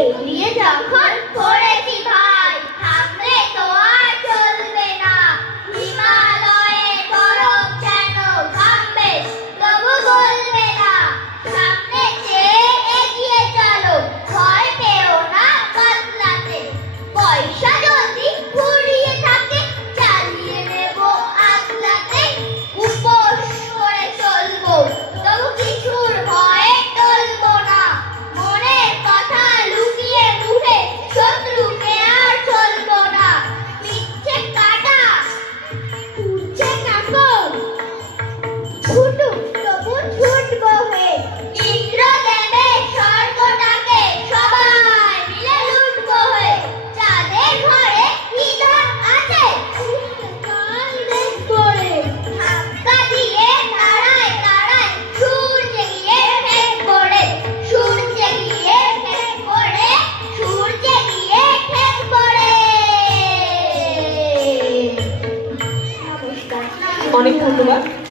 এগিয়ে যখন পড়েছি ভাই, থামলে তো আর চলবে না। হিমালয়ে বরফ যেন থামবে, তবু গলবে না। সামনে চেয়ে এগিয়ে চলো, ভয় পেও না বদলাতে। পয়সা যদি ফুরিয়ে থাকে, চালিয়ে নেব আগলাতে। উপোস করে চলবো, তবু কিছুর ভয়ে টলবো না। মনের কথা লুকিয়ে মুখে, শত্রুকে আর চলবো না। মিথ্যে কাটা উঠছে কাপড়, ছুটুক তবু ছুটবো হে। ইন্দ্র দেবে স্বর্গটাকে, সবাই মিলে লুটবো হে। যাদের ঘরে ইঁদুর আছে, কাল দেখবো রে। ধাক্কা দিয়ে তারায় তারায় সুর জেগিয়ে ফেলবো রে। সুর জেগিয়ে ফেলবো রে, সুর জেগিয়ে ফেলবো রে। নমস্কার। অনেক ধন্যবাদ।